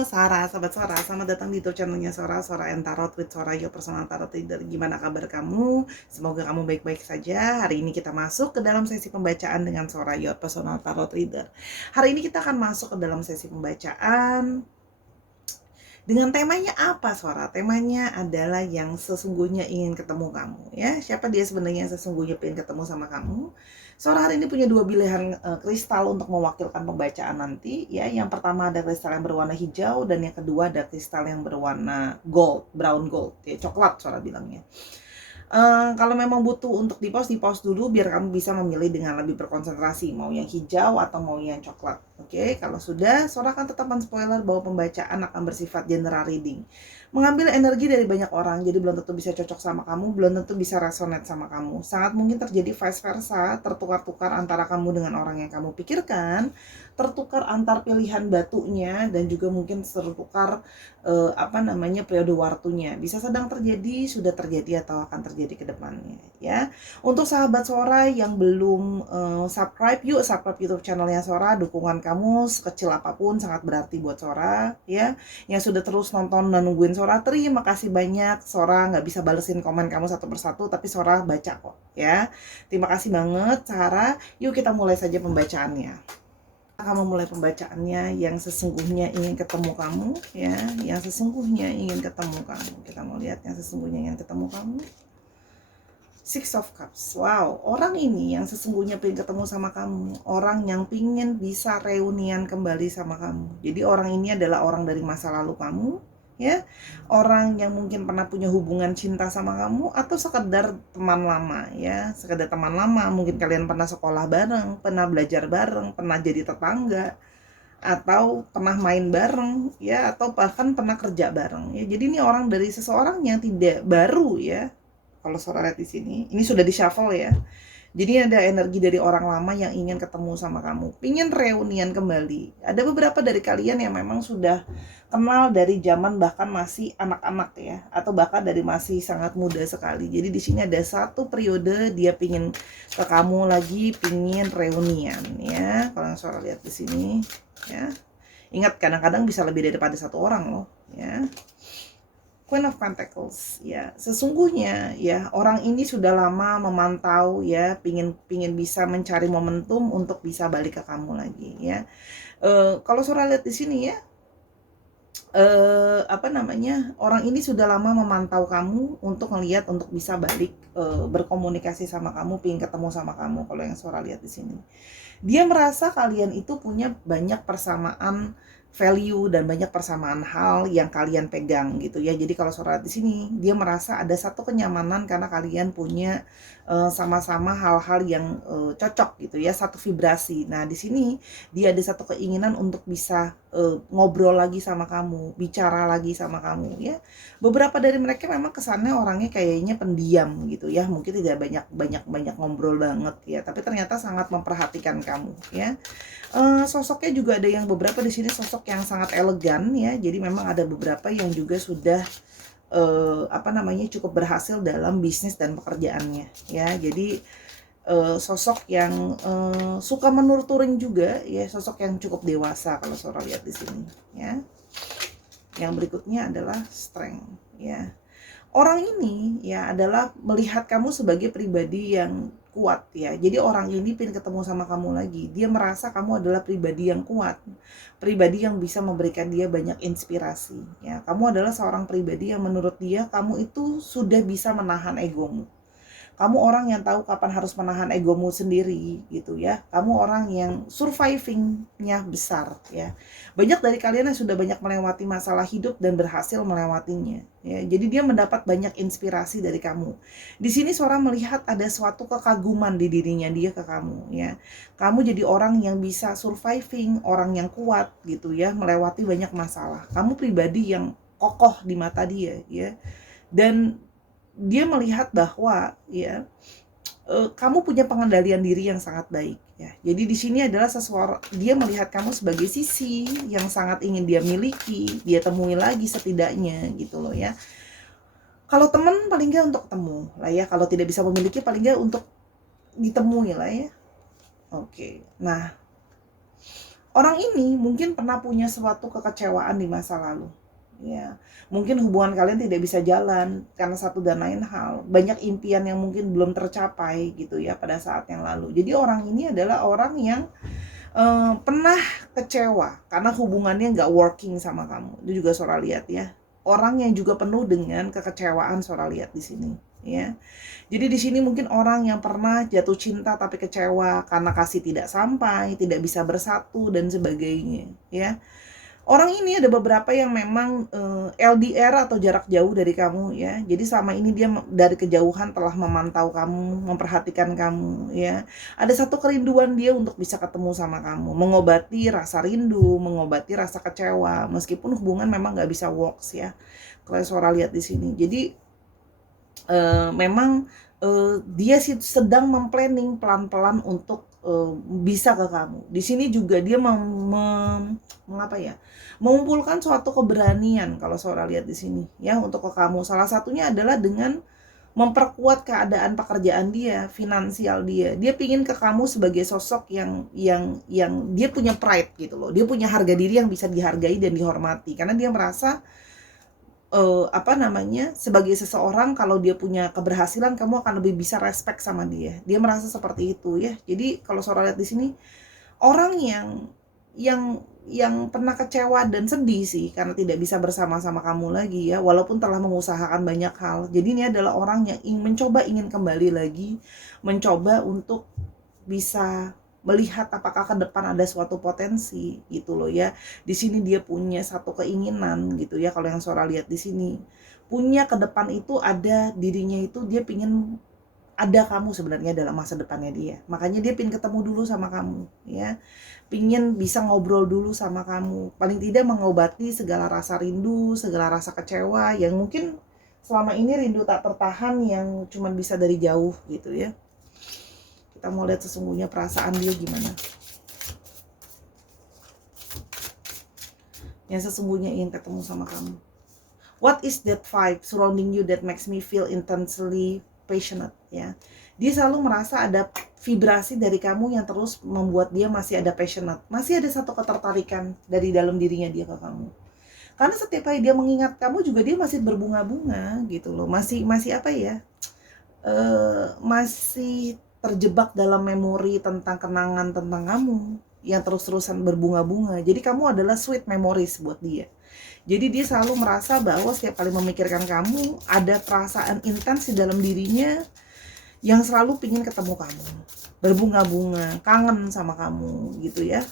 Halo Sarah, sahabat Sora, selamat datang di YouTube channelnya Sora, Sora and Tarot with Sora, your personal tarot reader. Gimana kabar kamu? Semoga kamu baik-baik saja. Hari ini kita masuk ke dalam sesi pembacaan dengan Sora, your personal tarot reader. Hari ini kita akan masuk ke dalam sesi pembacaan dengan temanya apa, Sora? Temanya adalah yang sesungguhnya ingin ketemu kamu, ya. Siapa dia sebenarnya yang sesungguhnya ingin ketemu sama kamu? Sora hari ini punya dua pilihan kristal untuk mewakilkan pembacaan nanti, ya. Yang pertama ada kristal yang berwarna hijau dan yang kedua ada kristal yang berwarna gold, brown gold, ya, coklat Sora bilangnya. Kalau memang butuh untuk di pause dulu biar kamu bisa memilih dengan lebih berkonsentrasi mau yang hijau atau mau yang coklat. Oke, kalau sudah, Sora akan tetap men-spoiler bahwa pembacaan akan bersifat general reading. Mengambil energi dari banyak orang, jadi belum tentu bisa cocok sama kamu, belum tentu bisa resonate sama kamu. Sangat mungkin terjadi vice versa, tertukar-tukar antara kamu dengan orang yang kamu pikirkan, tertukar antar pilihan batunya, dan juga mungkin tertukar periode waktunya. Bisa sedang terjadi, sudah terjadi, atau akan terjadi ke depannya, ya. Untuk sahabat Sora yang belum subscribe, yuk subscribe YouTube channelnya Sora. Dukungan kamu sekecil apapun sangat berarti buat Sora, ya. Yang sudah terus nonton dan nungguin Sora, terima kasih banyak. Sora nggak bisa balesin komen kamu satu persatu, tapi Sora baca kok, ya. Terima kasih banget, Sarah. Yuk kita mulai saja pembacaannya. Kamu mulai pembacaannya. Yang sesungguhnya ingin ketemu kamu, ya. Yang sesungguhnya ingin ketemu kamu. Kita mau lihat yang sesungguhnya ingin ketemu kamu. Six of Cups. Wow, orang ini yang sesungguhnya pengen ketemu sama kamu, orang yang pingin bisa reunian kembali sama kamu. Jadi orang ini adalah orang dari masa lalu kamu, ya. Orang yang mungkin pernah punya hubungan cinta sama kamu, atau sekedar teman lama, ya. Sekedar teman lama, mungkin kalian pernah sekolah bareng, pernah belajar bareng, pernah jadi tetangga, atau pernah main bareng, ya, atau bahkan pernah kerja bareng, ya. Jadi ini orang dari seseorang yang tidak baru, ya. Kalau Sora lihat di sini, ini sudah di shuffle, ya. Jadi ada energi dari orang lama yang ingin ketemu sama kamu, ingin reunian kembali. Ada beberapa dari kalian yang memang sudah kenal dari zaman bahkan masih anak-anak, ya, atau bahkan dari masih sangat muda sekali. Jadi di sini ada satu periode dia pingin ke kamu lagi, pingin reunian, ya. Kalau yang Sora lihat di sini, ya. Ingat, kadang-kadang bisa lebih daripada satu orang loh, ya. Queen of Pentacles, ya. Sesungguhnya, ya, orang ini sudah lama memantau, ya, pingin bisa mencari momentum untuk bisa balik ke kamu lagi, ya. Kalau Sora lihat di sini, ya, orang ini sudah lama memantau kamu untuk ngelihat untuk bisa balik, berkomunikasi sama kamu, pingin ketemu sama kamu. Kalau yang Sora lihat di sini, dia merasa kalian itu punya banyak persamaan value dan banyak persamaan hal yang kalian pegang, gitu, ya. Jadi kalau Sora di sini, dia merasa ada satu kenyamanan karena kalian punya sama-sama hal-hal yang cocok, gitu, ya, satu vibrasi. Nah, di sini dia ada satu keinginan untuk bisa ngobrol lagi sama kamu, bicara lagi sama kamu, ya. Beberapa dari mereka memang kesannya orangnya kayaknya pendiam, gitu, ya. Mungkin tidak banyak ngobrol banget, ya, tapi ternyata sangat memperhatikan kamu, ya. Sosoknya juga ada yang beberapa di sini sosok yang sangat elegan, ya. Jadi memang ada beberapa yang juga sudah cukup berhasil dalam bisnis dan pekerjaannya, ya. Jadi sosok yang suka menuturin juga, ya. Sosok yang cukup dewasa kalau Sora lihat di sini, ya. Yang berikutnya adalah Strength, ya. Orang ini, ya, adalah melihat kamu sebagai pribadi yang kuat, ya. Jadi orang ini pengen ketemu sama kamu lagi. Dia merasa kamu adalah pribadi yang kuat, pribadi yang bisa memberikan dia banyak inspirasi, ya. Kamu adalah seorang pribadi yang menurut dia kamu itu sudah bisa menahan egomu. Kamu orang yang tahu kapan harus menahan egomu sendiri, gitu, ya. Kamu orang yang surviving-nya besar, ya. Banyak dari kalian yang sudah banyak melewati masalah hidup dan berhasil melewatinya, ya. Jadi dia mendapat banyak inspirasi dari kamu. Di sini Sora melihat ada suatu kekaguman di dirinya dia ke kamu, ya. Kamu jadi orang yang bisa surviving, orang yang kuat, gitu, ya, melewati banyak masalah. Kamu pribadi yang kokoh di mata dia, ya. Dan dia melihat bahwa, ya, kamu punya pengendalian diri yang sangat baik, ya. Jadi di sini adalah dia melihat kamu sebagai sisi yang sangat ingin dia miliki, dia temui lagi setidaknya, gitu loh, ya. Kalau teman paling nggak untuk ketemu lah, ya. Kalau tidak bisa memiliki paling nggak untuk ditemui lah, ya. Oke. Nah, Orang ini mungkin pernah punya suatu kekecewaan di masa lalu. Ya, mungkin hubungan kalian tidak bisa jalan karena satu dan lain hal. Banyak impian yang mungkin belum tercapai gitu ya pada saat yang lalu. Jadi orang ini adalah orang yang pernah kecewa karena hubungannya nggak working sama kamu. Itu juga Sora lihat ya. Orang yang juga penuh dengan kekecewaan Sora lihat di sini ya. Jadi di sini mungkin orang yang pernah jatuh cinta tapi kecewa karena kasih tidak sampai, tidak bisa bersatu dan sebagainya ya. Orang ini ada beberapa yang memang LDR atau jarak jauh dari kamu ya. Jadi selama ini dia dari kejauhan telah memantau kamu, memperhatikan kamu ya. Ada satu kerinduan dia untuk bisa ketemu sama kamu, mengobati rasa rindu, mengobati rasa kecewa, meskipun hubungan memang nggak bisa works ya. Kalau Sora lihat di sini. Jadi memang dia sedang memplanning pelan-pelan untuk bisa ke kamu. Di sini juga dia mengapa ya? Mengumpulkan suatu keberanian kalau Sora lihat di sini ya untuk ke kamu. Salah satunya adalah dengan memperkuat keadaan pekerjaan dia, finansial dia. Dia pingin ke kamu sebagai sosok yang dia punya pride gitu loh. Dia punya harga diri yang bisa dihargai dan dihormati karena dia merasa sebagai seseorang kalau dia punya keberhasilan kamu akan lebih bisa respect sama dia. Dia merasa seperti itu ya. Jadi kalau Sora lihat di sini orang yang pernah kecewa dan sedih sih karena tidak bisa bersama-sama kamu lagi ya, walaupun telah mengusahakan banyak hal. Jadi ini adalah orang yang ingin kembali lagi, mencoba untuk bisa melihat apakah ke depan ada suatu potensi gitu loh ya. Di sini dia punya satu keinginan gitu ya, kalau yang Sora lihat di sini. Punya ke depan itu ada dirinya itu dia pingin ada kamu sebenarnya dalam masa depannya dia. Makanya dia pingin ketemu dulu sama kamu ya. Pingin bisa ngobrol dulu sama kamu. Paling tidak mengobati segala rasa rindu, segala rasa kecewa yang mungkin selama ini rindu tak tertahan yang cuma bisa dari jauh gitu ya. Kita mau lihat sesungguhnya perasaan dia gimana. Yang sesungguhnya ingin ketemu sama kamu. What is that vibe surrounding you that makes me feel intensely passionate ya. Dia selalu merasa ada vibrasi dari kamu yang terus membuat dia masih ada passionate. Masih ada satu ketertarikan dari dalam dirinya dia ke kamu. Karena setiap kali dia mengingat kamu juga dia masih berbunga-bunga gitu loh. Masih apa ya? Masih terjebak dalam memori tentang kenangan tentang kamu yang terus-terusan berbunga-bunga. Jadi kamu adalah sweet memories buat dia. Jadi dia selalu merasa bahwa setiap kali memikirkan kamu ada perasaan intens di dalam dirinya yang selalu pingin ketemu kamu, berbunga-bunga, kangen sama kamu gitu ya.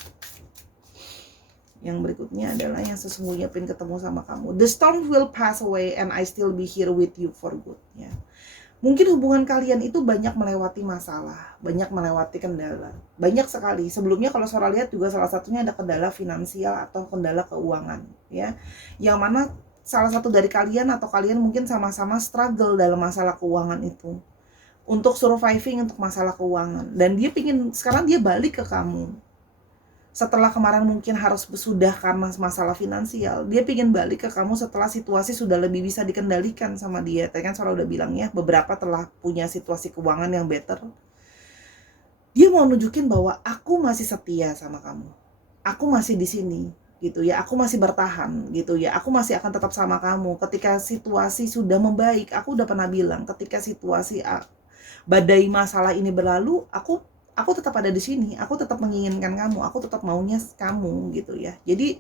Yang berikutnya adalah yang sesungguhnya pingin ketemu sama kamu. The storm will pass away and I still be here with you for good ya. Mungkin hubungan kalian itu banyak melewati masalah, banyak melewati kendala, banyak sekali. Sebelumnya kalau Sora lihat juga salah satunya ada kendala finansial atau kendala keuangan ya. Yang mana salah satu dari kalian atau kalian mungkin sama-sama struggle dalam masalah keuangan itu. Untuk surviving untuk masalah keuangan. Dan dia sekarang dia balik ke kamu. Setelah kemarin mungkin harus sudah karena masalah finansial, dia pingin balik ke kamu setelah situasi sudah lebih bisa dikendalikan sama dia. Tadi kan Sora udah bilang ya, beberapa telah punya situasi keuangan yang better. Dia mau nunjukin bahwa aku masih setia sama kamu. Aku masih di sini gitu ya. Aku masih bertahan gitu ya. Aku masih akan tetap sama kamu ketika situasi sudah membaik. Aku udah pernah bilang ketika situasi badai masalah ini berlalu, aku tetap ada di sini, aku tetap menginginkan kamu, aku tetap maunya kamu gitu ya. Jadi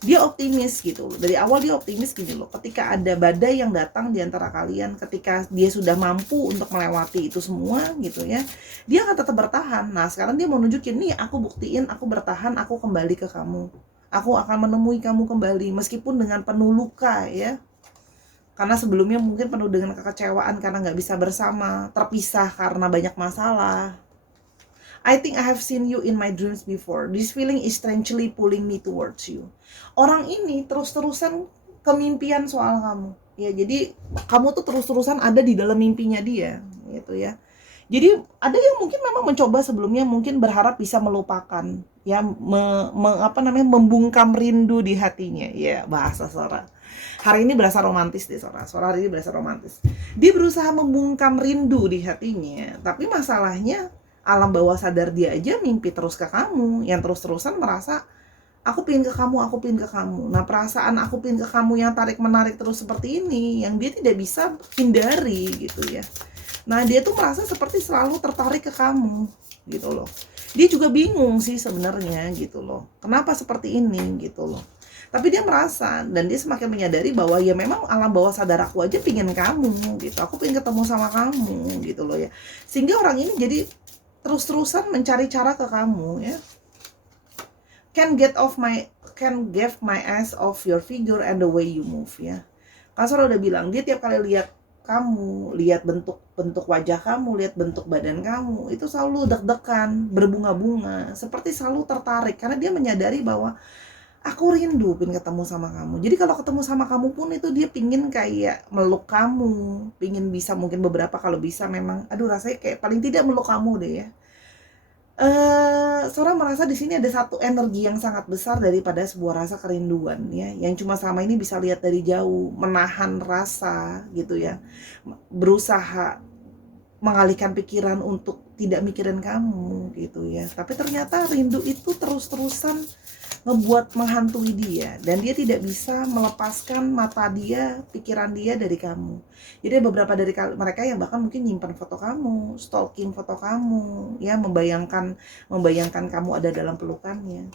dia optimis gitu. Dari awal dia optimis gini loh. Ketika ada badai yang datang di antara kalian, ketika dia sudah mampu untuk melewati itu semua gitu ya, dia akan tetap bertahan. Nah, sekarang dia mau nunjukin nih, aku buktiin aku bertahan, aku kembali ke kamu. Aku akan menemui kamu kembali meskipun dengan penuh luka ya. Karena sebelumnya mungkin penuh dengan kekecewaan karena nggak bisa bersama, terpisah karena banyak masalah. I think I have seen you in my dreams before. This feeling is strangely pulling me towards you. Orang ini terus-terusan kemimpian soal kamu. Ya, jadi kamu tuh terus-terusan ada di dalam mimpinya dia, gitu ya. Jadi ada yang mungkin memang mencoba sebelumnya mungkin berharap bisa melupakan, ya, membungkam rindu di hatinya. Ya, bahasa Sora. Hari ini berasa romantis deh Sora. Sora hari ini berasa romantis. Dia berusaha membungkam rindu di hatinya, tapi masalahnya alam bawah sadar dia aja mimpi terus ke kamu, yang terus-terusan merasa aku pingin ke kamu, aku pingin ke kamu. Nah, perasaan aku pingin ke kamu yang tarik-menarik terus seperti ini, yang dia tidak bisa hindari gitu ya. Nah, dia tuh merasa seperti selalu tertarik ke kamu gitu loh. Dia juga bingung sih sebenarnya gitu loh. Kenapa seperti ini gitu loh. Tapi dia merasa dan dia semakin menyadari bahwa ya memang alam bawah sadar aku aja pingin kamu gitu. Aku pingin ketemu sama kamu gitu loh ya. Sehingga orang ini jadi terus-terusan mencari cara ke kamu ya. Can give my eyes off your figure and the way you move ya. Kasar udah bilang dia tiap kali lihat kamu, lihat bentuk wajah kamu, lihat bentuk badan kamu, itu selalu deg-degan, berbunga-bunga, seperti selalu tertarik karena dia menyadari bahwa aku rindu pingin ketemu sama kamu. Jadi kalau ketemu sama kamu pun itu dia pingin kayak meluk kamu, pingin bisa mungkin beberapa kalau bisa memang, aduh rasanya kayak paling tidak meluk kamu deh ya. Sora merasa di sini ada satu energi yang sangat besar daripada sebuah rasa kerinduan ya, yang cuma selama ini bisa lihat dari jauh, menahan rasa gitu ya, berusaha mengalihkan pikiran untuk tidak mikirin kamu gitu ya. Tapi ternyata rindu itu terus-terusan ngebuat menghantui dia dan dia tidak bisa melepaskan mata dia, pikiran dia dari kamu. Jadi beberapa dari mereka yang bahkan mungkin nyimpan foto kamu, stalking foto kamu, ya membayangkan kamu ada dalam pelukannya.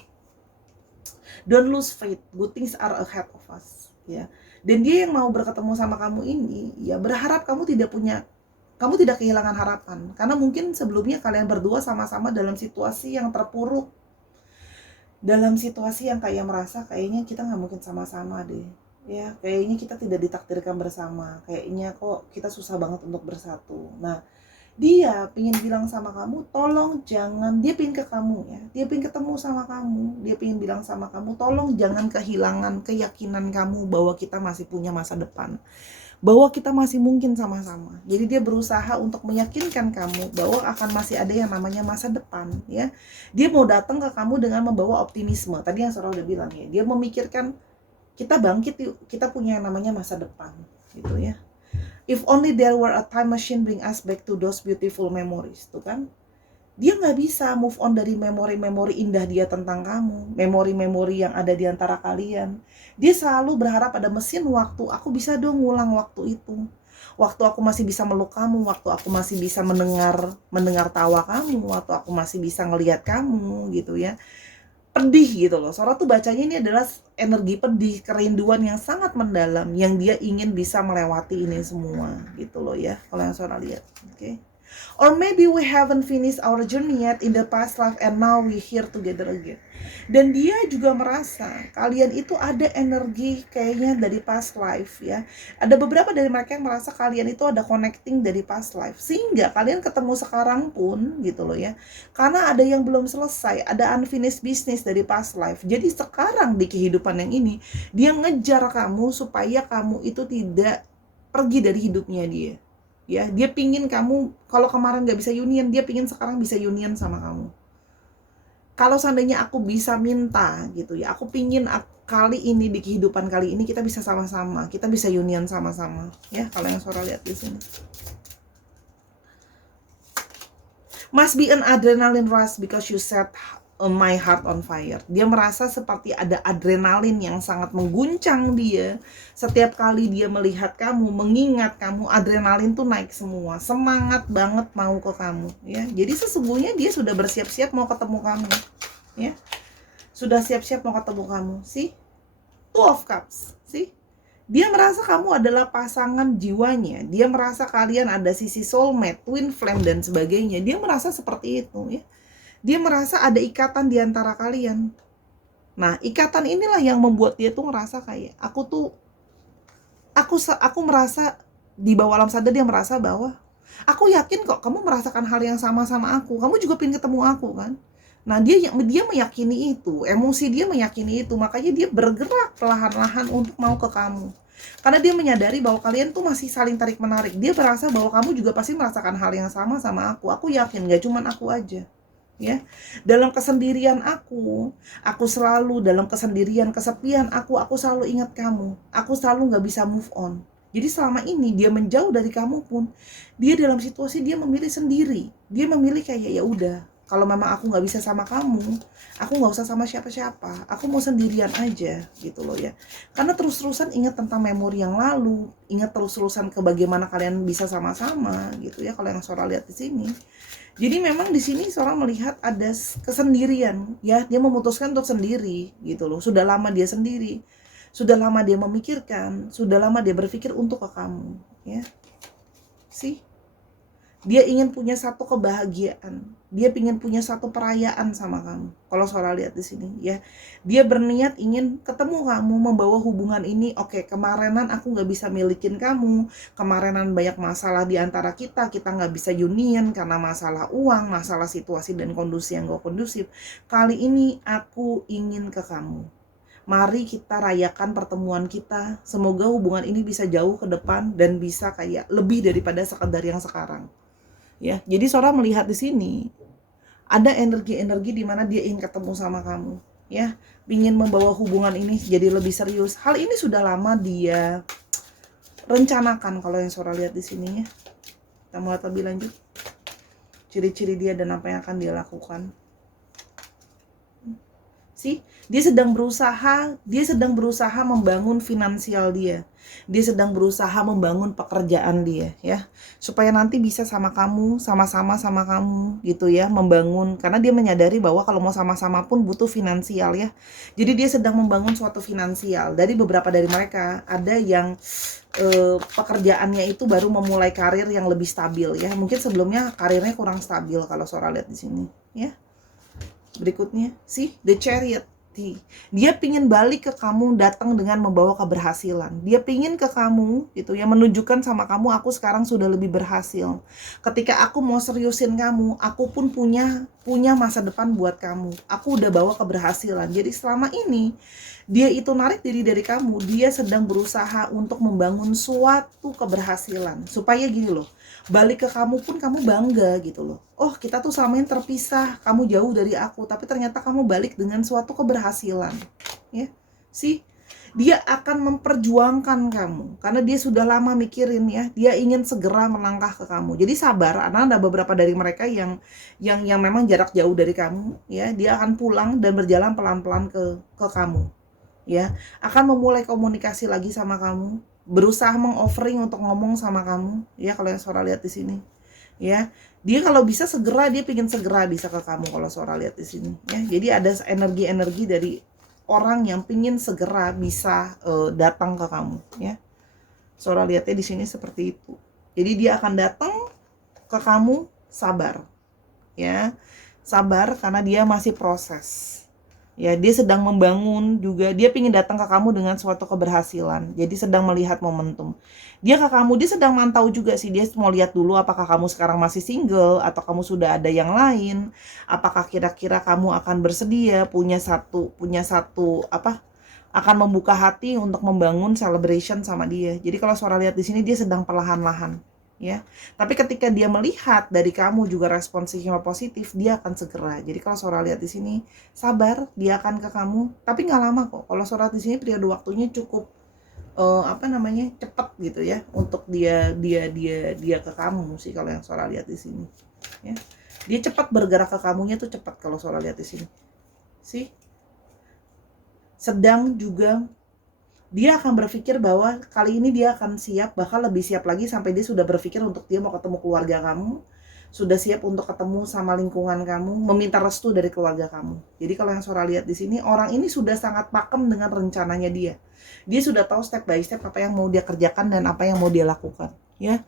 Don't lose faith, good things are ahead of us, ya. Dan dia yang mau berketemu sama kamu ini, ya berharap kamu tidak kehilangan harapan. Karena mungkin sebelumnya kalian berdua sama-sama dalam situasi yang terpuruk, dalam situasi yang kayak merasa kayaknya kita nggak mungkin sama-sama deh ya, kayaknya kita tidak ditakdirkan bersama, kayaknya kok kita susah banget untuk bersatu. Nah, dia pingin bilang sama kamu, tolong jangan, dia pingin ke kamu ya, dia pingin ketemu sama kamu, dia pingin bilang sama kamu, tolong jangan kehilangan keyakinan kamu bahwa kita masih punya masa depan, bahwa kita masih mungkin sama-sama. Jadi dia berusaha untuk meyakinkan kamu bahwa akan masih ada yang namanya masa depan ya. Dia mau datang ke kamu dengan membawa optimisme. Tadi yang Sarah udah bilang ya, dia memikirkan kita bangkit yuk, kita punya yang namanya masa depan gitu ya. If only there were a time machine bring us back to those beautiful memories, tuh kan. Dia nggak bisa move on dari memori-memori indah dia tentang kamu, memori-memori yang ada di antara kalian. Dia selalu berharap ada mesin waktu, aku bisa dong ngulang waktu itu. Waktu aku masih bisa meluk kamu, waktu aku masih bisa mendengar tawa kamu, waktu aku masih bisa ngelihat kamu gitu ya. Pedih gitu loh. Sora tuh bacanya ini adalah energi pedih, kerinduan yang sangat mendalam yang dia ingin bisa melewati ini semua gitu loh ya. Kalau yang Sora lihat, oke. Or maybe we haven't finished our journey yet in the past life and now we here together again. Dan dia juga merasa kalian itu ada energi kayaknya dari past life ya. Ada beberapa dari mereka yang merasa kalian itu ada connecting dari past life. Sehingga kalian ketemu sekarang pun gitu loh ya. Karena ada yang belum selesai, ada unfinished business dari past life. Jadi sekarang di kehidupan yang ini, dia ngejar kamu supaya kamu itu tidak pergi dari hidupnya dia. Ya, dia pingin kamu, kalau kemarin gak bisa union, dia pingin sekarang bisa union sama kamu. Kalau seandainya aku bisa minta gitu ya, aku pingin kali ini di kehidupan kali ini kita bisa sama-sama, kita bisa union sama-sama ya. Kalau yang Sora lihat di sini, must be an adrenaline rush because you set my heart on fire. Dia merasa seperti ada adrenalin yang sangat mengguncang dia. Setiap kali dia melihat kamu, mengingat kamu, adrenalin tuh naik semua. Semangat banget mau ke kamu ya. Jadi sesungguhnya dia sudah bersiap-siap mau ketemu kamu ya. Sudah siap-siap mau ketemu kamu. See? Two of Cups. See? Dia merasa kamu adalah pasangan jiwanya. Dia merasa kalian ada sisi soulmate, twin flame dan sebagainya. Dia merasa seperti itu ya. Dia merasa ada ikatan di antara kalian. Nah, ikatan inilah yang membuat dia tuh ngerasa kayak aku merasa di bawah alam sadar dia merasa bahwa aku yakin kok kamu merasakan hal yang sama sama aku. Kamu juga pengen ketemu aku kan? Nah, dia meyakini itu, emosi dia meyakini itu, makanya dia bergerak perlahan-lahan untuk mau ke kamu. Karena dia menyadari bahwa kalian tuh masih saling tarik-menarik. Dia merasa bahwa kamu juga pasti merasakan hal yang sama sama aku. Aku yakin, gak cuman aku aja. Ya, dalam kesendirian aku selalu dalam kesendirian, kesepian aku selalu ingat kamu, aku selalu nggak bisa move on Jadi selama ini dia menjauh dari kamu pun, dia dalam situasi dia memilih sendiri. Dia memilih kayak ya udah, kalau memang aku nggak bisa sama kamu, aku nggak usah sama siapa-siapa. Aku mau sendirian aja gitu loh ya. Karena terus-terusan ingat tentang memori yang lalu, ingat terus-terusan ke bagaimana kalian bisa sama-sama gitu ya. Kalau yang Sora lihat di sini. Jadi memang di sini seorang melihat ada kesendirian ya. Dia memutuskan untuk sendiri gitu loh. Sudah lama dia sendiri. Sudah lama dia memikirkan, sudah lama dia berpikir untuk ke kamu, ya. Sih, dia ingin punya satu kebahagiaan, dia ingin punya satu perayaan sama kamu. Kalau Sora lihat di sini, ya, dia berniat ingin ketemu kamu, membawa hubungan ini. Oke, kemarinan aku nggak bisa milikin kamu, kemarinan banyak masalah di antara kita nggak bisa union karena masalah uang, masalah situasi dan kondisi yang gak kondusif. Kali ini aku ingin ke kamu. Mari kita rayakan pertemuan kita. Semoga hubungan ini bisa jauh ke depan dan bisa kayak lebih daripada sekedar yang sekarang. Ya, jadi Sora melihat di sini ada energi-energi di mana dia ingin ketemu sama kamu. Ya, ingin membawa hubungan ini jadi lebih serius. Hal ini sudah lama dia rencanakan kalau yang Sora lihat di sini ya. Kita mau lihat lebih lanjut. Ciri-ciri dia dan apa yang akan dia lakukan. Sih, dia sedang berusaha membangun finansial dia. Dia sedang berusaha membangun pekerjaan dia ya. Supaya nanti bisa sama kamu, sama-sama sama kamu gitu ya, membangun karena dia menyadari bahwa kalau mau sama-sama pun butuh finansial ya. Jadi dia sedang membangun suatu finansial. Dari beberapa dari mereka ada yang pekerjaannya itu baru memulai karir yang lebih stabil ya. Mungkin sebelumnya karirnya kurang stabil kalau Sora lihat di sini ya. Berikutnya sih The Chariot. Dia pingin balik ke kamu, datang dengan membawa keberhasilan. Dia pingin ke kamu gitu ya, menunjukkan sama kamu aku sekarang sudah lebih berhasil. Ketika aku mau seriusin kamu, aku pun punya masa depan buat kamu. Aku udah bawa keberhasilan. Jadi selama ini dia itu narik diri dari kamu, dia sedang berusaha untuk membangun suatu keberhasilan. Supaya gini loh, balik ke kamu pun kamu bangga gitu loh. Oh, kita tuh selama ini terpisah, kamu jauh dari aku, tapi ternyata kamu balik dengan suatu keberhasilan. Ya. Sih, dia akan memperjuangkan kamu karena dia sudah lama mikirin ya. Dia ingin segera melangkah ke kamu. Jadi sabar, karena ada beberapa dari mereka yang memang jarak jauh dari kamu ya. Dia akan pulang dan berjalan pelan-pelan ke kamu. Ya, akan memulai komunikasi lagi sama kamu, berusaha mengoffering untuk ngomong sama kamu ya. Kalau yang Sora lihat di sini ya, dia kalau bisa segera, dia pingin segera bisa ke kamu kalau Sora lihat di sini ya. Jadi ada energi-energi dari orang yang pingin segera bisa datang ke kamu ya. Sora lihatnya di sini seperti itu. Jadi dia akan datang ke kamu, sabar ya, sabar karena dia masih proses. Ya, dia sedang membangun juga, dia pingin datang ke kamu dengan suatu keberhasilan. Jadi sedang melihat momentum. Dia ke kamu, dia sedang mantau juga sih, dia mau lihat dulu apakah kamu sekarang masih single atau kamu sudah ada yang lain. Apakah kira-kira kamu akan bersedia punya satu apa? Akan membuka hati untuk membangun celebration sama dia. Jadi kalau Sora lihat di sini dia sedang perlahan-lahan ya. Tapi ketika dia melihat dari kamu juga responsifnya positif, dia akan segera. Jadi kalau Sora lihat di sini, sabar, dia akan ke kamu, tapi nggak lama kok. Kalau Sora di sini periode waktunya cukup cepat gitu ya, untuk dia ke kamu sih kalau yang Sora lihat di sini. Ya. Dia cepat bergerak ke kamunya tuh cepat kalau Sora lihat di sini. Sih. Sedang juga dia akan berpikir bahwa kali ini dia akan siap, bahkan lebih siap lagi sampai dia sudah berpikir untuk dia mau ketemu keluarga kamu, sudah siap untuk ketemu sama lingkungan kamu, meminta restu dari keluarga kamu. Jadi kalau yang Sora lihat di sini, orang ini sudah sangat pakem dengan rencananya dia. Dia sudah tahu step by step apa yang mau dia kerjakan dan apa yang mau dia lakukan, ya.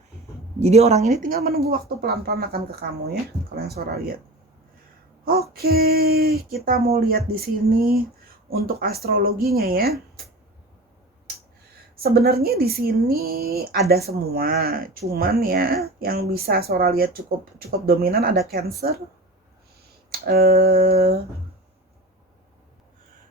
Jadi orang ini tinggal menunggu waktu, pelan-pelan akan ke kamu ya, kalau yang Sora lihat. Oke, kita mau lihat di sini untuk astrologinya ya. Sebenarnya di sini ada semua, cuman ya yang bisa Sora lihat cukup dominan ada Cancer,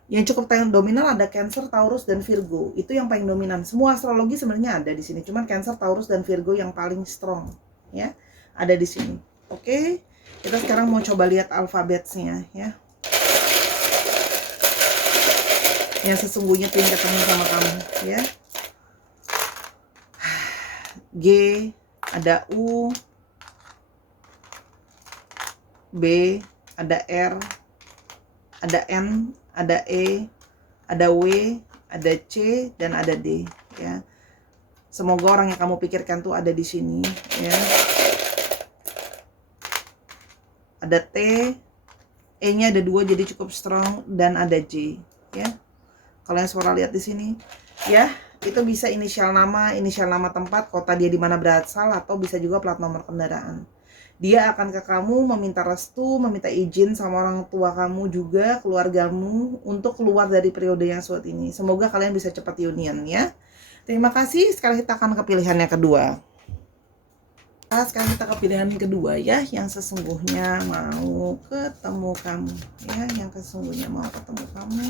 yang cukup dominan ada Cancer, Taurus dan Virgo. Itu yang paling dominan. Semua astrologi sebenarnya ada di sini, cuman Cancer, Taurus dan Virgo yang paling strong ya, ada di sini. Oke, kita sekarang mau coba lihat alfabetnya ya. Yang sesungguhnya pengen ketemu sama kamu ya. G, ada U, B, ada R, ada N, ada E, ada W, ada C, dan ada D ya. Semoga orang yang kamu pikirkan tuh ada di sini ya. Ada T, E-nya ada 2 jadi cukup strong, dan ada J ya. Kalau yang suara lihat di sini ya, itu bisa inisial nama tempat, kota dia di mana berasal, atau bisa juga plat nomor kendaraan. Dia akan ke kamu meminta restu, meminta izin sama orang tua kamu juga, keluargamu, untuk keluar dari periode yang sulit ini. Semoga kalian bisa cepat union ya. Terima kasih. Sekarang kita akan ke pilihan yang kedua. Sekarang kita ke pilihan yang kedua ya, yang sesungguhnya mau ketemu kamu ya, yang sesungguhnya mau ketemu kamu.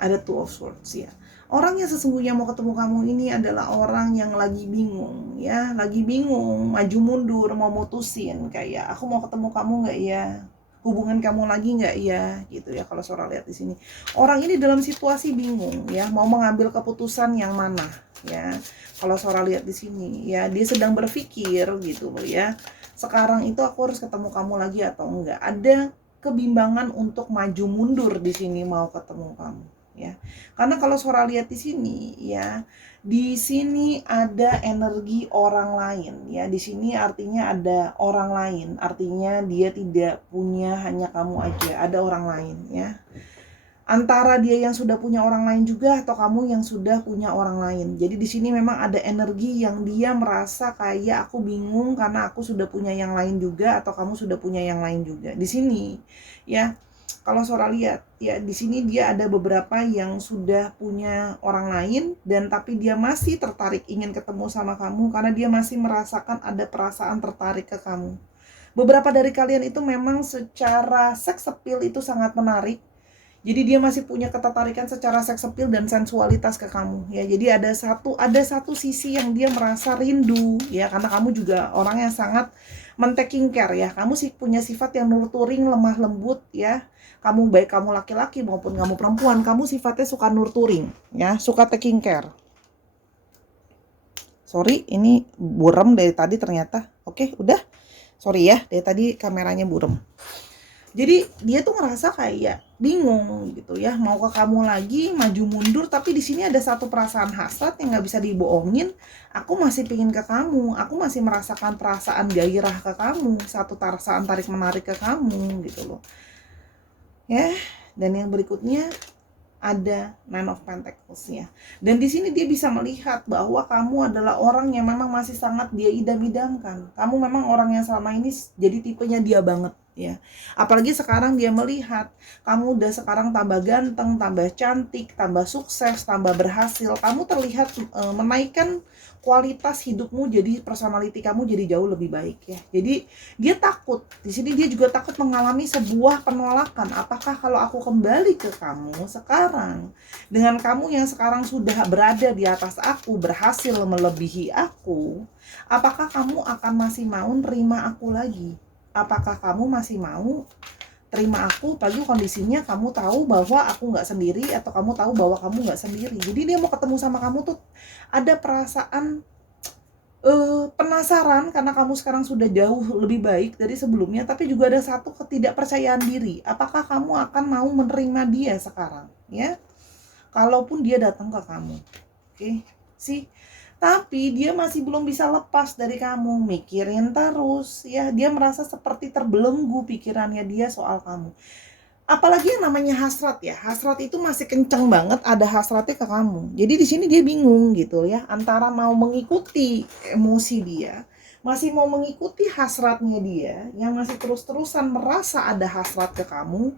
Ada Two of Swords ya. Orang yang sesungguhnya mau ketemu kamu ini adalah orang yang lagi bingung ya, lagi bingung, maju mundur, mau mutusin kayak aku mau ketemu kamu nggak ya, hubungan kamu lagi nggak ya, gitu ya. Kalau Sora lihat di sini, orang ini dalam situasi bingung ya, mau mengambil keputusan yang mana ya. Kalau Sora lihat di sini ya, dia sedang berpikir gitu loh ya. Sekarang itu aku harus ketemu kamu lagi atau enggak? Ada kebimbangan untuk maju mundur di sini mau ketemu kamu ya. Karena kalau Sora lihat di sini ya, di sini ada energi orang lain ya. Di sini artinya ada orang lain, artinya dia tidak punya hanya kamu aja, ada orang lain ya. Antara dia yang sudah punya orang lain juga, atau kamu yang sudah punya orang lain. Jadi di sini memang ada energi yang dia merasa kayak aku bingung karena aku sudah punya yang lain juga, atau kamu sudah punya yang lain juga. Di sini ya, kalau Sora lihat ya, di sini dia ada beberapa yang sudah punya orang lain, dan tapi dia masih tertarik ingin ketemu sama kamu karena dia masih merasakan ada perasaan tertarik ke kamu. Beberapa dari kalian itu memang secara seks appeal itu sangat menarik. Jadi dia masih punya ketertarikan secara seks appeal dan sensualitas ke kamu ya. Jadi ada satu sisi yang dia merasa rindu ya, karena kamu juga orang yang sangat men-taking care ya. Kamu sih punya sifat yang nurturing, lemah lembut ya. Kamu baik kamu laki-laki maupun kamu perempuan, kamu sifatnya suka nurturing ya, suka taking care. Sorry, ini buram dari tadi ternyata. Oke, udah. Sorry ya, dari tadi kameranya buram. Jadi dia tuh ngerasa kayak bingung gitu ya, mau ke kamu lagi, maju mundur, tapi di sini ada satu perasaan hasrat yang nggak bisa dibohongin. Aku masih pingin ke kamu, aku masih merasakan perasaan gairah ke kamu, satu perasaan tarik menarik ke kamu gitu loh. Ya, dan yang berikutnya ada Nine of Pentacles ya. Dan di sini dia bisa melihat bahwa kamu adalah orang yang memang masih sangat dia idam-idamkan. Kamu memang orang yang selama ini jadi tipenya dia banget ya. Apalagi sekarang dia melihat kamu udah sekarang tambah ganteng, tambah cantik, tambah sukses, tambah berhasil. Kamu terlihat menaikkan kualitas hidupmu, jadi personality kamu jadi jauh lebih baik ya. Jadi dia takut. Di sini dia juga takut mengalami sebuah penolakan. Apakah kalau aku kembali ke kamu sekarang, dengan kamu yang sekarang sudah berada di atas aku, berhasil melebihi aku, apakah kamu akan masih mau terima aku lagi? Apakah kamu masih mau terima aku, apalagi kondisinya kamu tahu bahwa aku nggak sendiri, atau kamu tahu bahwa kamu nggak sendiri. Jadi dia mau ketemu sama kamu tuh ada perasaan penasaran karena kamu sekarang sudah jauh lebih baik dari sebelumnya, tapi juga ada satu ketidakpercayaan diri. Apakah kamu akan mau menerima dia sekarang ya, kalaupun dia datang ke kamu. Oke sih, tapi dia masih belum bisa lepas dari kamu, mikirin terus ya. Dia merasa seperti terbelenggu pikirannya dia soal kamu. Apalagi yang namanya hasrat ya, hasrat itu masih kenceng banget, ada hasratnya ke kamu. Jadi di sini dia bingung gitu ya, antara mau mengikuti emosi dia, masih mau mengikuti hasratnya dia, yang masih terus-terusan merasa ada hasrat ke kamu.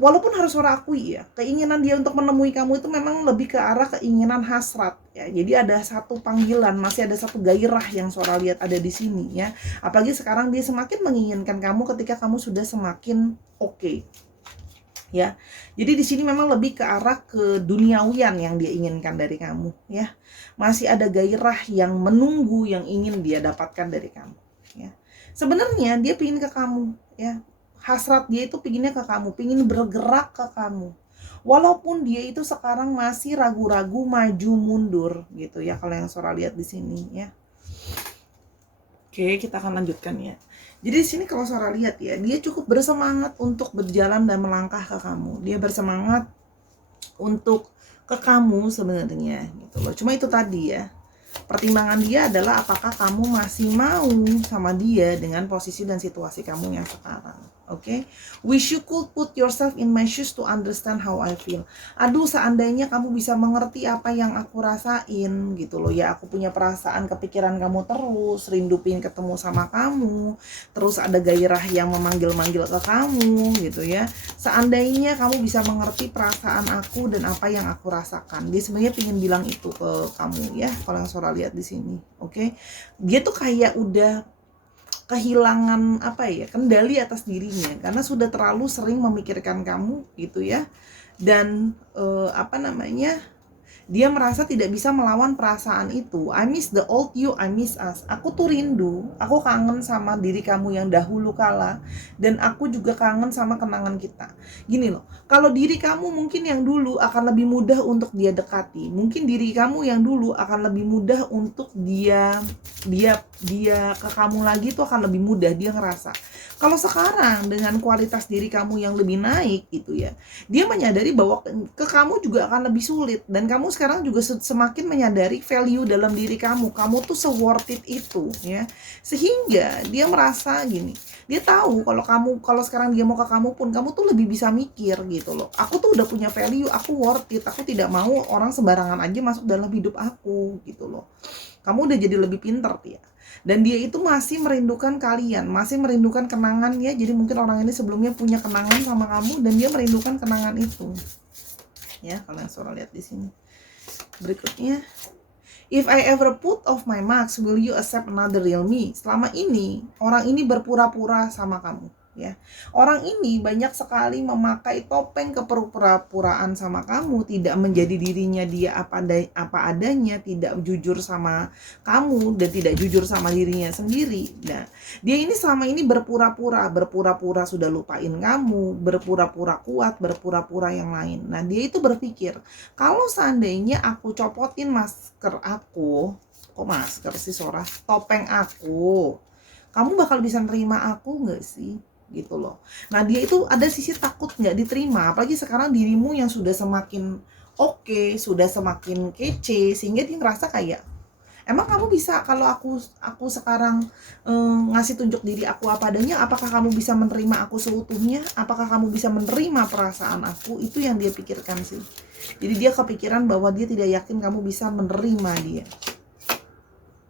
Walaupun harus Sora akui ya, keinginan dia untuk menemui kamu itu memang lebih ke arah keinginan hasrat ya. Jadi ada satu panggilan, masih ada satu gairah yang Sora lihat ada di sini ya. Apalagi sekarang dia semakin menginginkan kamu ketika kamu sudah semakin oke. Ya. Jadi di sini memang lebih ke arah ke duniawian yang dia inginkan dari kamu ya. Masih ada gairah yang menunggu yang ingin dia dapatkan dari kamu ya. Sebenarnya dia pingin ke kamu ya. Hasrat dia itu pinginnya ke kamu, pingin bergerak ke kamu. Walaupun dia itu sekarang masih ragu-ragu maju mundur gitu ya, kalau yang Sora lihat di sini ya. Oke, kita akan lanjutkan ya. Jadi di sini kalau Sora lihat ya, dia cukup bersemangat untuk berjalan dan melangkah ke kamu. Dia bersemangat untuk ke kamu sebenarnya gitu loh. Cuma itu tadi ya, pertimbangan dia adalah apakah kamu masih mau sama dia dengan posisi dan situasi kamu yang sekarang. Oke, wish you could put yourself in my shoes to understand how I feel. Aduh, seandainya kamu bisa mengerti apa yang aku rasain gitu loh ya. Aku punya perasaan, kepikiran kamu terus, rindu pengen ketemu sama kamu, terus ada gairah yang memanggil-manggil ke kamu gitu ya. Seandainya kamu bisa mengerti perasaan aku dan apa yang aku rasakan. Dia sebenarnya pengen bilang itu ke kamu ya, kalau yang Sora lihat di sini. Oke, dia tuh kayak udah kehilangan kendali atas dirinya karena sudah terlalu sering memikirkan kamu gitu ya. Dan dia merasa tidak bisa melawan perasaan itu. I miss the old you, I miss us. Aku tuh rindu, aku kangen sama diri kamu yang dahulu kala, dan aku juga kangen sama kenangan kita. Gini loh, kalau diri kamu mungkin yang dulu akan lebih mudah untuk dia dekati. Mungkin diri kamu yang dulu akan lebih mudah untuk dia ke kamu lagi tuh akan lebih mudah, dia ngerasa. Kalau sekarang dengan kualitas diri kamu yang lebih naik gitu ya, dia menyadari bahwa ke kamu juga akan lebih sulit, dan kamu sekarang juga semakin menyadari value dalam diri kamu tuh se-worth it itu ya, sehingga dia merasa gini, dia tahu kalau sekarang dia mau ke kamu pun, kamu tuh lebih bisa mikir gitu loh, aku tuh udah punya value, aku worth it, aku tidak mau orang sembarangan aja masuk dalam hidup aku gitu loh, kamu udah jadi lebih pinter ya. Dan dia itu masih merindukan kalian, masih merindukan kenangan ya. Jadi mungkin orang ini sebelumnya punya kenangan sama kamu dan dia merindukan kenangan itu. Ya, kalau yang Sora lihat di sini. Berikutnya, if I ever put off my marks, will you accept another real me? Selama ini orang ini berpura-pura sama kamu. Ya, orang ini banyak sekali memakai topeng kepura-puraan sama kamu, tidak menjadi dirinya dia apa adanya, tidak jujur sama kamu dan tidak jujur sama dirinya sendiri. Nah, dia ini selama ini berpura-pura sudah lupain kamu, berpura-pura kuat, berpura-pura yang lain. Nah, dia itu berpikir, kalau seandainya aku copotin masker aku, kok masker sih Sora, topeng aku, kamu bakal bisa nerima aku nggak sih? Gitu loh. Nah, dia itu ada sisi takut nggak diterima, apalagi sekarang dirimu yang sudah semakin oke, sudah semakin kece, sehingga dia ngerasa kayak, emang kamu bisa kalau aku sekarang ngasih tunjuk diri aku apa adanya, apakah kamu bisa menerima aku seutuhnya? Apakah kamu bisa menerima perasaan aku? Itu yang dia pikirkan sih. Jadi dia kepikiran bahwa dia tidak yakin kamu bisa menerima dia.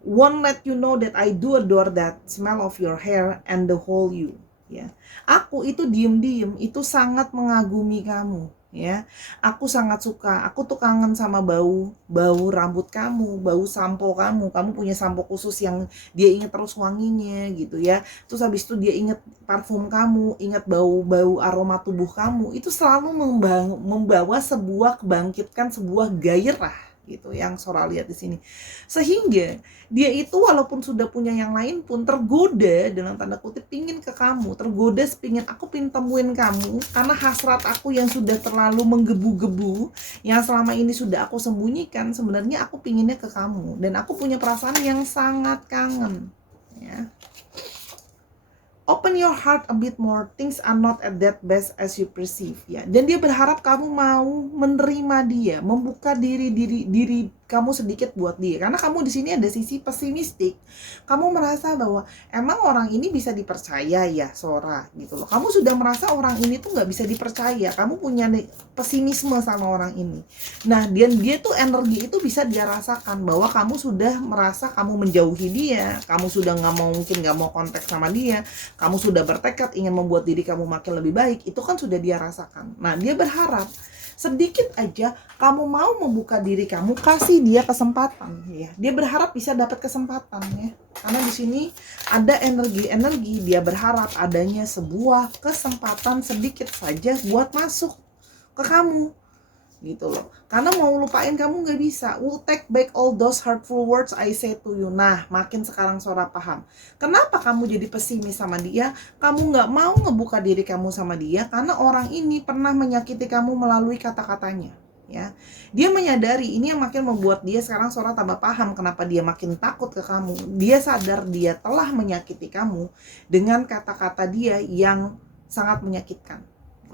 Won't let you know that I do adore that smell of your hair and the whole you. Ya, aku itu diem-diem itu sangat mengagumi kamu ya, aku sangat suka, aku tuh kangen sama bau rambut kamu, bau sampo kamu punya sampo khusus yang dia inget terus wanginya gitu ya, terus habis itu dia inget parfum kamu, inget bau aroma tubuh kamu, itu selalu membawa kebangkitkan sebuah gairah gitu yang Sora lihat di sini, sehingga dia itu walaupun sudah punya yang lain pun tergoda dalam tanda kutip pingin ke kamu, tergoda pingin aku pingin temuin kamu karena hasrat aku yang sudah terlalu menggebu-gebu, yang selama ini sudah aku sembunyikan, sebenarnya aku pinginnya ke kamu dan aku punya perasaan yang sangat kangen ya. Open your heart a bit more, things are not at that best as you perceive ya. Dan dia berharap kamu mau menerima dia, membuka diri kamu sedikit buat dia. Karena kamu di sini ada sisi pesimistik. Kamu merasa bahwa emang orang ini bisa dipercaya ya, Sora gitu loh. Kamu sudah merasa orang ini tuh nggak bisa dipercaya. Kamu punya pesimisme sama orang ini. Nah, dia tuh energi itu bisa dia rasakan bahwa kamu sudah merasa kamu menjauhi dia, kamu sudah nggak mau kontak sama dia, kamu sudah bertekad ingin membuat diri kamu makin lebih baik, itu kan sudah dia rasakan. Nah, dia berharap sedikit aja kamu mau membuka diri kamu, kasih dia kesempatan ya. Dia berharap bisa dapat kesempatan ya. Karena di sini ada energi, dia berharap adanya sebuah kesempatan sedikit saja buat masuk ke kamu gitu loh. Karena mau lupain kamu nggak bisa. Will take back all those hurtful words I say to you. Nah, makin sekarang Sora paham. Kenapa kamu jadi pesimis sama dia? Kamu nggak mau ngebuka diri kamu sama dia karena orang ini pernah menyakiti kamu melalui kata-katanya. Ya, dia menyadari ini yang makin membuat dia sekarang Sora tambah paham kenapa dia makin takut ke kamu. Dia sadar dia telah menyakiti kamu dengan kata-kata dia yang sangat menyakitkan.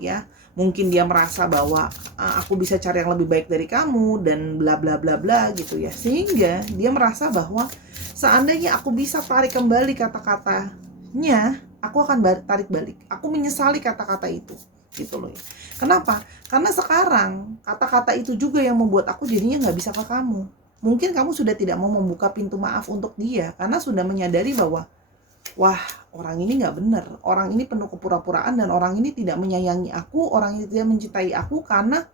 Ya, mungkin dia merasa bahwa aku bisa cari yang lebih baik dari kamu dan bla bla bla bla gitu ya, sehingga dia merasa bahwa seandainya aku bisa tarik kembali kata-katanya, aku akan tarik balik, aku menyesali kata-kata itu gitu loh ya. Kenapa? Karena sekarang kata-kata itu juga yang membuat aku jadinya nggak bisa ke kamu. Mungkin kamu sudah tidak mau membuka pintu maaf untuk dia karena sudah menyadari bahwa wah, orang ini nggak benar, orang ini penuh kepura-puraan dan orang ini tidak menyayangi aku, orang ini tidak mencintai aku karena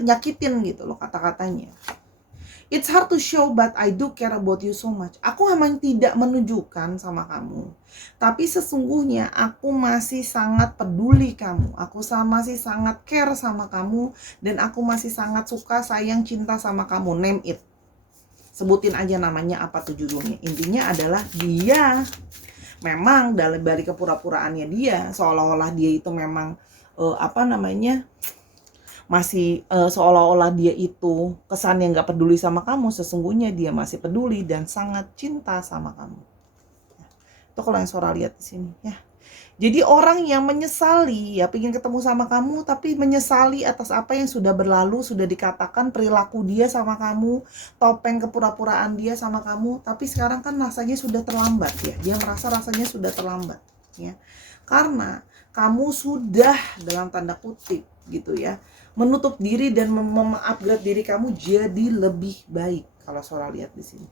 nyakitin gitu loh kata-katanya. It's hard to show but I do care about you so much. Aku memang tidak menunjukkan sama kamu, tapi sesungguhnya aku masih sangat peduli kamu, aku masih sangat care sama kamu, dan aku masih sangat suka, sayang, cinta sama kamu. Name it. Sebutin aja namanya apa tuh judulnya. Intinya adalah dia memang dalam balik kepura-puraannya dia, seolah-olah dia itu memang masih seolah-olah dia itu kesannya nggak peduli sama kamu. Sesungguhnya dia masih peduli dan sangat cinta sama kamu. Itu kalau yang Sora lihat di sini ya. Jadi orang yang menyesali ya pengen ketemu sama kamu, tapi menyesali atas apa yang sudah berlalu, sudah dikatakan perilaku dia sama kamu, topeng kepura-puraan dia sama kamu, tapi sekarang kan rasanya sudah terlambat ya. Dia merasa rasanya sudah terlambat ya. Karena kamu sudah dalam tanda kutip gitu ya, menutup diri dan mem-upgrade diri kamu jadi lebih baik kalau Sora lihat di sini.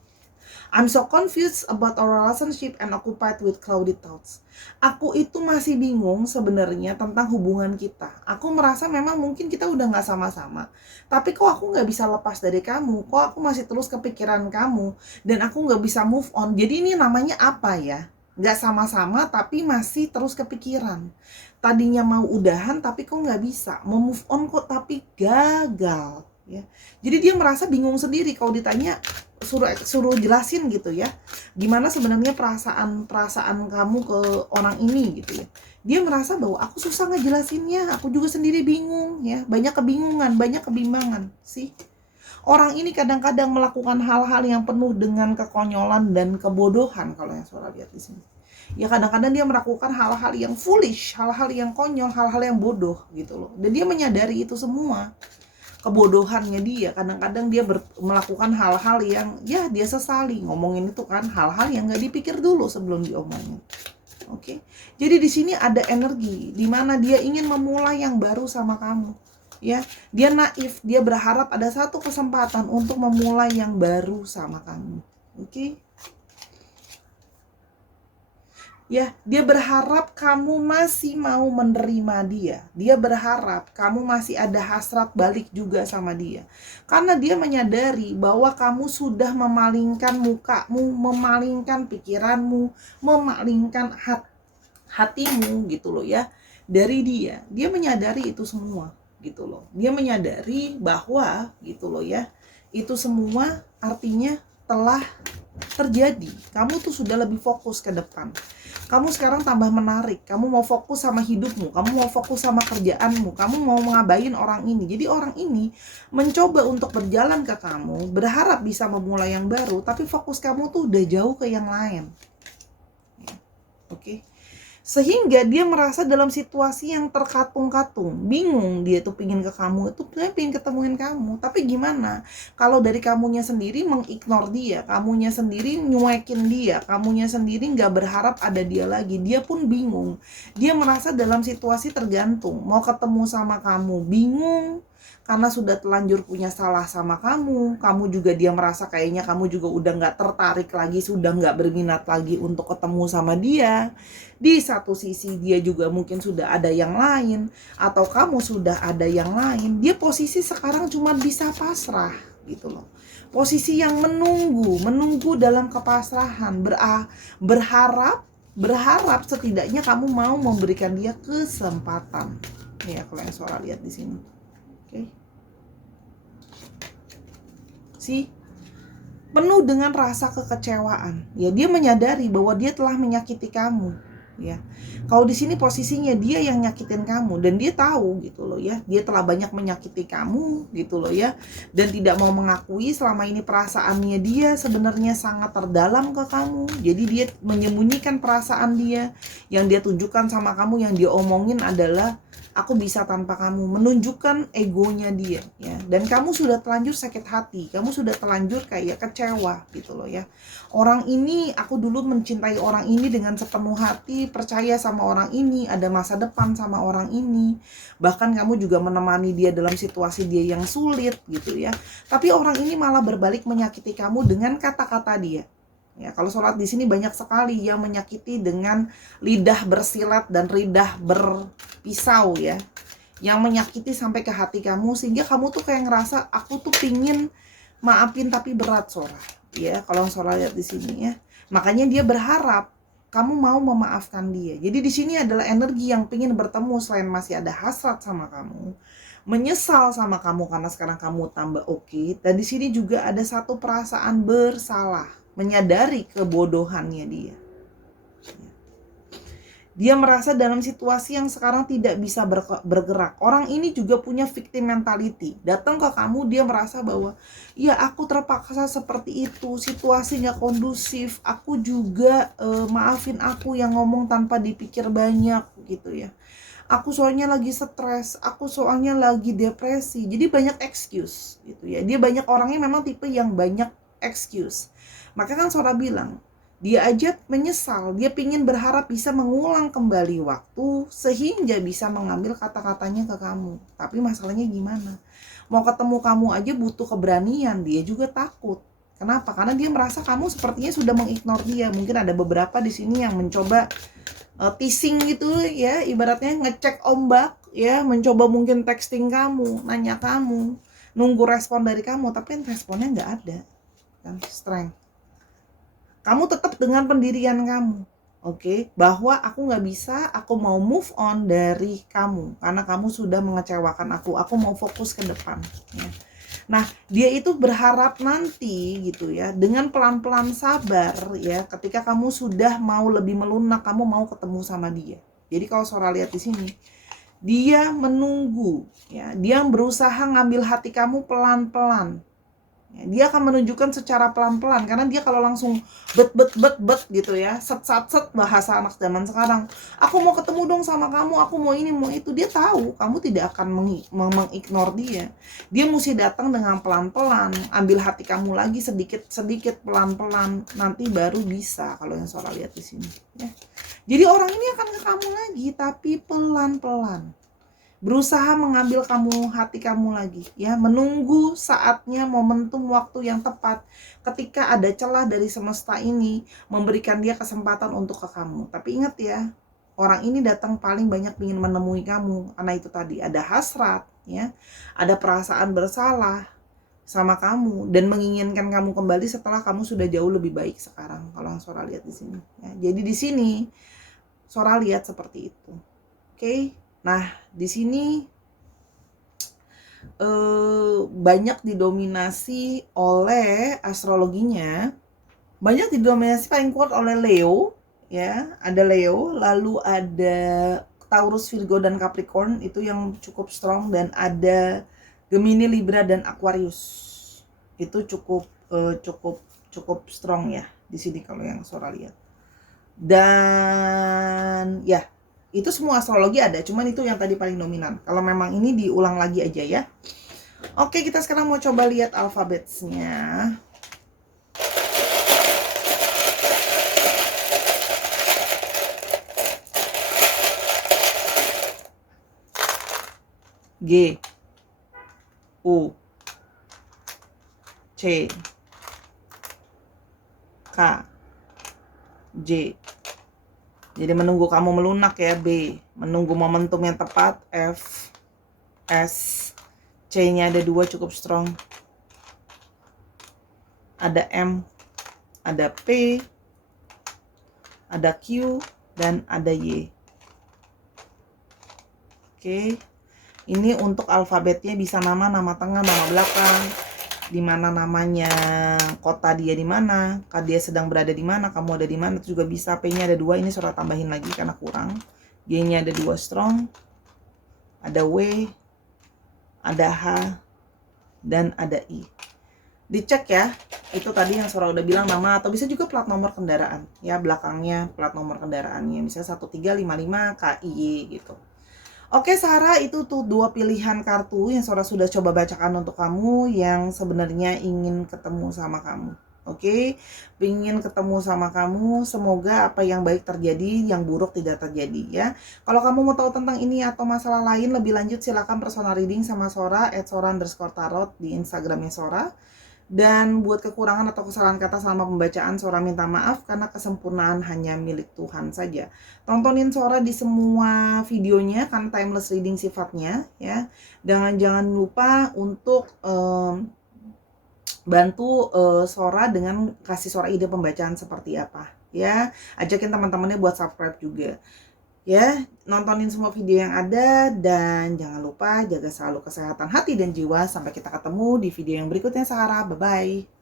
I'm so confused about our relationship and occupied with cloudy thoughts. Aku itu masih bingung sebenarnya tentang hubungan kita. Aku merasa memang mungkin kita udah gak sama-sama, tapi kok aku gak bisa lepas dari kamu, kok aku masih terus kepikiran kamu, dan aku gak bisa move on. Jadi ini namanya apa ya? Gak sama-sama tapi masih terus kepikiran. Tadinya mau udahan tapi kok gak bisa, mau move on kok tapi gagal ya. Jadi dia merasa bingung sendiri kalau ditanya, suruh jelasin gitu ya, gimana sebenarnya perasaan kamu ke orang ini gitu ya. Dia merasa bahwa aku susah ngejelasinnya, aku juga sendiri bingung ya, banyak kebingungan, banyak kebimbangan sih. Orang ini kadang-kadang melakukan hal-hal yang penuh dengan kekonyolan dan kebodohan kalau yang Sora lihat di sini. Ya kadang-kadang dia melakukan hal-hal yang foolish, hal-hal yang konyol, hal-hal yang bodoh gitu loh. Dan dia menyadari itu semua. Kebodohannya dia, kadang-kadang dia melakukan hal-hal yang ya dia sesali. Ngomongin itu kan hal-hal yang nggak dipikir dulu sebelum diomongin. Oke, jadi di sini ada energi di mana dia ingin memulai yang baru sama kamu. Ya, dia naif, dia berharap ada satu kesempatan untuk memulai yang baru sama kamu. Oke. Ya, dia berharap kamu masih mau menerima dia. Dia berharap kamu masih ada hasrat balik juga sama dia. Karena dia menyadari bahwa kamu sudah memalingkan mukamu, memalingkan pikiranmu, memalingkan hatimu gitu loh ya dari dia. Dia menyadari itu semua gitu loh. Dia menyadari bahwa gitu loh ya, itu semua artinya telah terjadi. Kamu tuh sudah lebih fokus ke depan. Kamu sekarang tambah menarik, kamu mau fokus sama hidupmu, kamu mau fokus sama kerjaanmu, kamu mau mengabain orang ini. Jadi orang ini mencoba untuk berjalan ke kamu, berharap bisa memulai yang baru, tapi fokus kamu tuh udah jauh ke yang lain. Oke. Sehingga dia merasa dalam situasi yang terkatung-katung, bingung. Dia tuh pingin ke kamu, itu pengen ketemuin kamu, tapi gimana kalau dari kamunya sendiri mengignore dia, kamunya sendiri nyuekin dia, kamunya sendiri nggak berharap ada dia lagi. Dia pun bingung, dia merasa dalam situasi tergantung, mau ketemu sama kamu bingung karena sudah telanjur punya salah sama kamu juga dia merasa kayaknya kamu juga udah nggak tertarik lagi, sudah nggak berminat lagi untuk ketemu sama dia. Di satu sisi dia juga mungkin sudah ada yang lain, atau kamu sudah ada yang lain. Dia posisi sekarang cuma bisa pasrah gitu loh. Posisi yang menunggu dalam kepasrahan, berharap setidaknya kamu mau memberikan dia kesempatan. ya kalau yang Sora lihat di sini. Oke. Penuh dengan rasa kekecewaan. Ya, dia menyadari bahwa dia telah menyakiti kamu, ya. Kalau di sini posisinya dia yang nyakitin kamu dan dia tahu gitu loh ya. Dia telah banyak menyakiti kamu gitu loh ya. Dan tidak mau mengakui selama ini perasaannya dia sebenarnya sangat terdalam ke kamu. Jadi dia menyembunyikan perasaan dia. Yang dia tunjukkan sama kamu, yang dia omongin adalah aku bisa tanpa kamu, menunjukkan egonya dia ya. Dan kamu sudah terlanjur sakit hati, kamu sudah terlanjur kayak kecewa gitu loh ya. Orang ini, aku dulu mencintai orang ini dengan sepenuh hati, percaya sama orang ini, ada masa depan sama orang ini. Bahkan kamu juga menemani dia dalam situasi dia yang sulit gitu ya. Tapi orang ini malah berbalik menyakiti kamu dengan kata-kata dia. Ya, kalau sholat di sini banyak sekali yang menyakiti dengan lidah bersilat dan lidah berpisau ya. Yang menyakiti sampai ke hati kamu sehingga kamu tuh kayak ngerasa aku tuh pingin maafin tapi berat Sora. Ya, kalau Sora lihat di sini ya. Makanya dia berharap kamu mau memaafkan dia. Jadi di sini adalah energi yang pingin bertemu selain masih ada hasrat sama kamu. Menyesal sama kamu karena sekarang kamu tambah oke. Dan di sini juga ada satu perasaan bersalah, menyadari kebodohannya dia. Dia merasa dalam situasi yang sekarang tidak bisa bergerak. Orang ini juga punya victim mentality. Datang ke kamu, dia merasa bahwa ya aku terpaksa seperti itu, situasi gak kondusif, aku juga maafin aku yang ngomong tanpa dipikir banyak gitu ya. Aku soalnya lagi stres, aku soalnya lagi depresi. Jadi banyak excuse gitu ya. Dia banyak orangnya memang tipe yang banyak excuse. Maka kan Sora bilang, dia aja menyesal, dia pingin berharap bisa mengulang kembali waktu sehingga bisa mengambil kata-katanya ke kamu. Tapi masalahnya gimana? Mau ketemu kamu aja butuh keberanian, dia juga takut. Kenapa? Karena dia merasa kamu sepertinya sudah mengignore dia. Mungkin ada beberapa di sini yang mencoba teasing gitu ya, ibaratnya ngecek ombak ya, mencoba mungkin texting kamu, nanya kamu, nunggu respon dari kamu, tapi responnya nggak ada kan. Strength, kamu tetap dengan pendirian kamu, oke, bahwa aku nggak bisa, aku mau move on dari kamu karena kamu sudah mengecewakan aku mau fokus ke depan ya. Nah, dia itu berharap nanti gitu ya, dengan pelan-pelan sabar ya, ketika kamu sudah mau lebih melunak, kamu mau ketemu sama dia. Jadi kalau Sora lihat di sini, dia menunggu ya, dia berusaha ngambil hati kamu pelan-pelan. Ya, dia akan menunjukkan secara pelan-pelan karena dia kalau langsung bet gitu ya, set bahasa anak zaman sekarang. Aku mau ketemu dong sama kamu, aku mau ini mau itu. Dia tahu kamu tidak akan mengignore dia. Dia mesti datang dengan pelan-pelan, ambil hati kamu lagi sedikit pelan-pelan, nanti baru bisa kalau yang Sora lihat di sini ya. Jadi orang ini akan ke kamu lagi tapi pelan-pelan. Berusaha mengambil hati kamu lagi ya, menunggu saatnya, momentum waktu yang tepat ketika ada celah dari semesta ini memberikan dia kesempatan untuk ke kamu. Tapi ingat ya, orang ini datang paling banyak ingin menemui kamu karena itu tadi ada hasrat ya, ada perasaan bersalah sama kamu dan menginginkan kamu kembali setelah kamu sudah jauh lebih baik sekarang. Kalau yang Sora lihat di sini ya. Jadi di sini Sora lihat seperti itu. Oke. Nah, di sini banyak didominasi oleh astrologinya, banyak didominasi paling kuat oleh Leo, ya, ada Leo, lalu ada Taurus, Virgo, dan Capricorn itu yang cukup strong, dan ada Gemini, Libra, dan Aquarius itu cukup strong ya di sini kalau yang Sora lihat. Dan ya, itu semua astrologi ada, cuman itu yang tadi paling dominan. Kalau memang ini diulang lagi aja ya. Oke, kita sekarang mau coba lihat alfabetnya. G, U, C, K, J. Jadi menunggu kamu melunak ya. B, menunggu momentum yang tepat. F, S, C-nya ada 2 cukup strong. Ada M, ada P, ada Q, dan ada Y. Oke, Ini untuk alfabetnya bisa nama tengah, nama belakang, di mana namanya, kota dia di mana, dia sedang berada di mana, kamu ada di mana, itu juga bisa. P-nya ada 2, ini Sora tambahin lagi karena kurang. G-nya ada 2 strong, ada W, ada H, dan ada I. Dicek ya, itu tadi yang Sora udah bilang nama, atau bisa juga plat nomor kendaraan ya, belakangnya plat nomor kendaraannya, misalnya 1355 KIY gitu. Oke Sarah, itu tuh 2 pilihan kartu yang Sora sudah coba bacakan untuk kamu yang sebenarnya ingin ketemu sama kamu. Oke, ingin ketemu sama kamu, semoga apa yang baik terjadi, yang buruk tidak terjadi ya. Kalau kamu mau tahu tentang ini atau masalah lain lebih lanjut, silakan personal reading sama Sora @sora_tarot di Instagramnya Sora. Dan buat kekurangan atau kesalahan kata selama pembacaan, Sora minta maaf karena kesempurnaan hanya milik Tuhan saja. Tontonin Sora di semua videonya kan timeless reading sifatnya ya. Jangan lupa untuk bantu Sora dengan kasih Sora ide pembacaan seperti apa ya. Ajakin teman-temannya buat subscribe juga. Ya, nontonin semua video yang ada dan jangan lupa jaga selalu kesehatan hati dan jiwa. Sampai kita ketemu di video yang berikutnya Sarah. Bye bye.